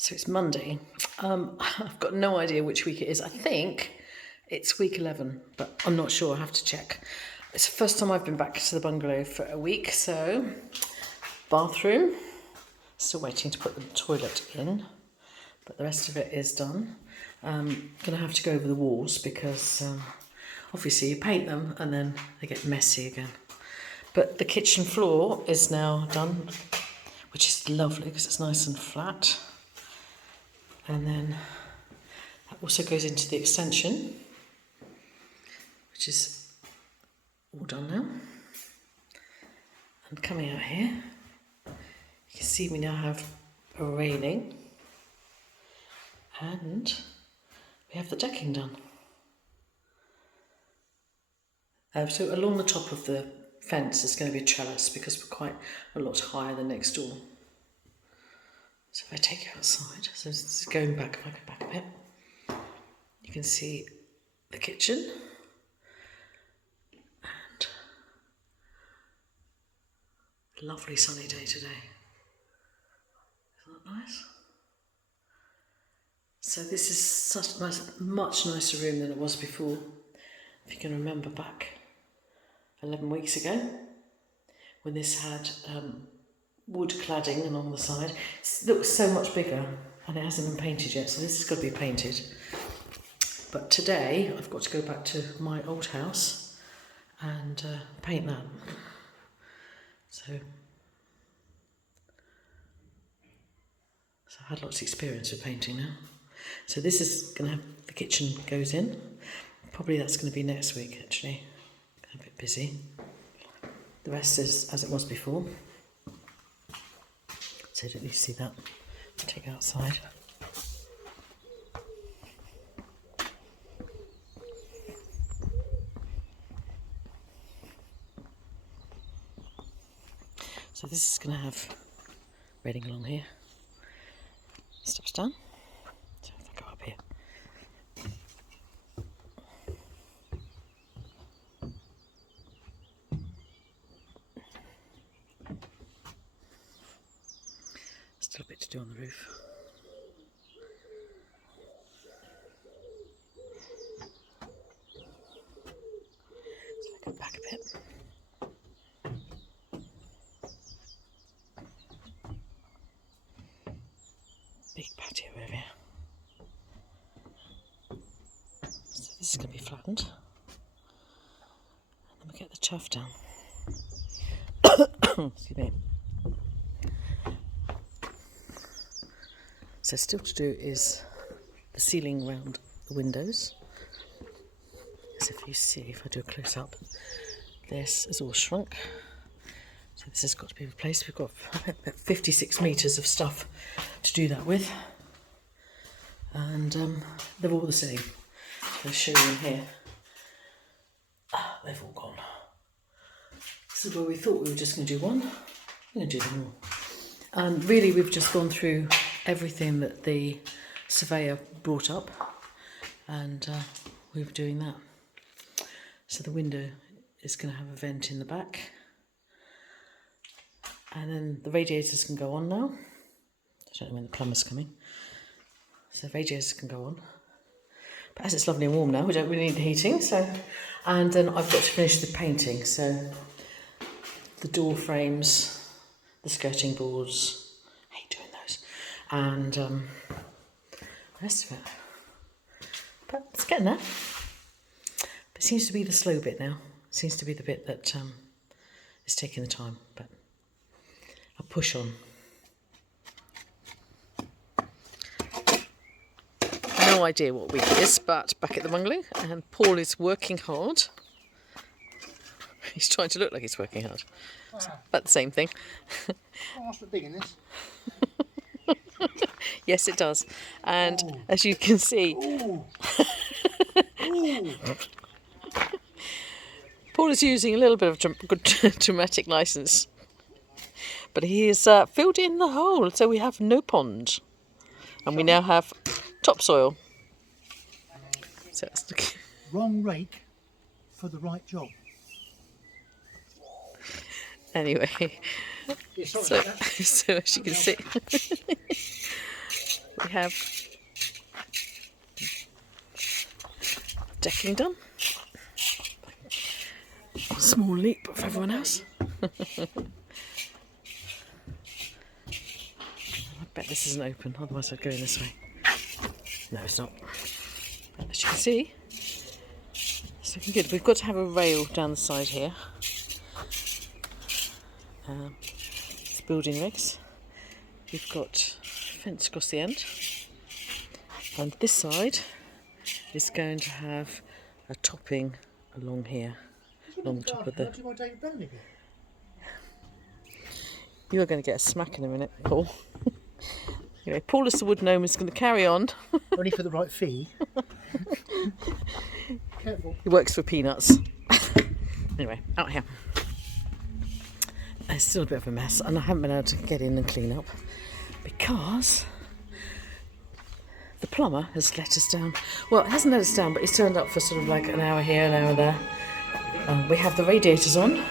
So it's Monday. I've got no idea which week it is. I think it's week 11, but I'm not sure. I have to check. It's the first time I've been back to the bungalow for a week. So bathroom, still waiting to put the toilet in, but the rest of it is done. Going to have to go over the walls because obviously you paint them and then they get messy again. But the kitchen floor is now done, which is lovely because it's nice and flat. And then that also goes into the extension, which is all done now. And coming out here, you can see we now have a railing and we have the decking done. So along the top of the fence is going to be a trellis because we're quite a lot higher than next door. So if I take you outside, so this is going back, if I go back a bit, you can see the kitchen and a lovely sunny day today. Isn't that nice? So this is such a nice, much nicer room than it was before. If you can remember back 11 weeks ago when this had wood cladding along the side. It looks so much bigger and it hasn't been painted yet, so this has got to be painted. But today I've got to go back to my old house and paint that. So I've had lots of experience with painting now. So this is going to have, the kitchen goes in. Probably that's going to be next week actually. A bit busy. The rest is as it was before. So don't you see that? Take it outside. So this is going to have railing along here. Steps down. So if I go up here. Still a bit to do on the roof. So I go back a bit. Big patio area. So this is going to be flattened. And then we get the chaff down. Excuse me. So still to do is the ceiling around the windows. So if you see, if I do a close up, this is all shrunk. So this has got to be replaced. We've got about 56 metres of stuff to do that with. And they're all the same. I'll show you in here. They've all gone. So where we thought we were just going to do one, we're going to do them all. And really we've just gone through everything that the surveyor brought up and we were doing that. So the window is going to have a vent in the back and then the radiators can go on now. I don't know when the plumber's coming. So the radiators can go on. But as it's lovely and warm now, we don't really need the heating. So, and then I've got to finish the painting. So the door frames, the skirting boards, I hate doing those, and the rest of it. But it's getting there. But it seems to be the slow bit now. It seems to be the bit that is taking the time, but I'll push on. No idea what week it is, but back at the bungalow, and Paul is working hard. He's trying to look like he's working hard. But the same thing. Ask for digging this. Yes, it does. And as you can see, Paul is using a little bit of good dramatic license. But he has filled in the hole, so we have no pond. And we now have topsoil. So it's the Wrong rake for the right job. Anyway, so as you can see, we have decking done. A small leap for everyone else. I bet this isn't open, otherwise I'd go in this way. No, it's not. As you can see, it's looking good. We've got to have a rail down the side here. It's building regs. We've got fence across the end. And this side is going to have a topping along here. Along the top of the... You are going to get a smack in a minute, Paul. Anyway, Paul as the wood gnome is going to carry on. Only for the right fee. Careful. He works for peanuts. Anyway, out here. It's still a bit of a mess, and I haven't been able to get in and clean up because the plumber has let us down. Well, it hasn't let us down, but he's turned up for sort of like an hour here, an hour there. We have the radiators on,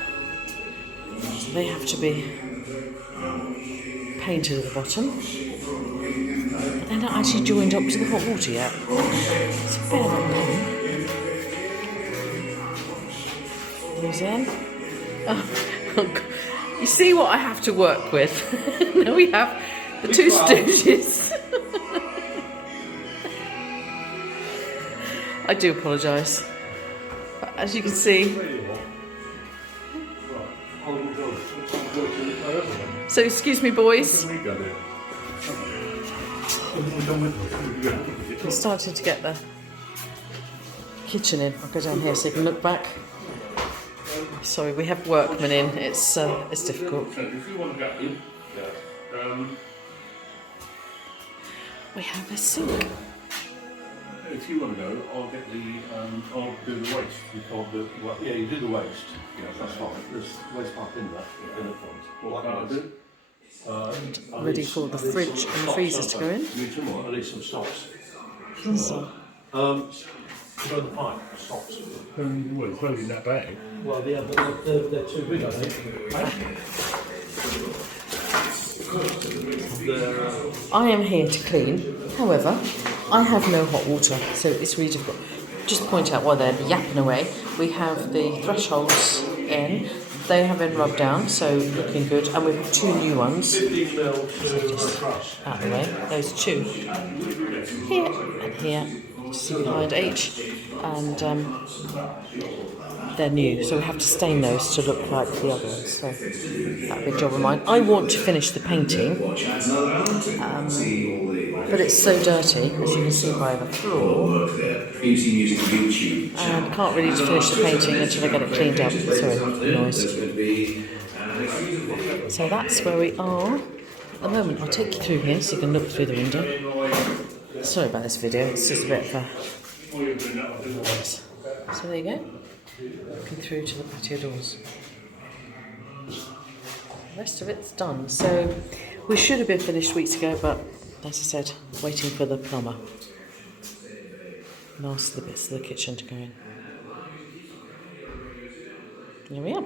so they have to be painted at the bottom. But they're not actually joined up to the hot water yet. It's a bit of a pain. Goes in. Oh, you see what I have to work with? Now we have the two stooges. I do apologise. But as you can see. So excuse me, boys. We're starting to get the kitchen in. I'll go down here so you can look back. Sorry, we have workmen in. It's difficult. We have a sink. If you want to go, I'll get the I'll do the waste. Yeah, you do the waste. Yeah, that's fine. There's waste pipe in there. In the front. What I do? Ready for the fridge and the freezers to go in. Need some more. I need some stops. So, Throw the pipe. Stops. Well, it's loaded in that bag. Well, yeah, but they're too big, I think. I am here to clean. However, I have no hot water, so it's really difficult. Just to point out while they're yapping away, we have the thresholds in. They have been rubbed down, so looking good. And we have two new ones. So just out of the way. Those two. Here and here. Just see behind H. And they're new, so we have to stain those to look like the other ones. So that big job of mine. I want to finish the painting, but it's so dirty, as you can see by the floor, and I can't really finish the painting until I get it cleaned up. Sorry, noise. So that's where we are at the moment. I'll take you through here so you can look through the window. Sorry about this video, it's just a bit of a... So there you go. Looking through to the patio doors. The rest of it's done. So we should have been finished weeks ago, but as I said, waiting for the plumber. Last of the bits of the kitchen to go in. Here we are.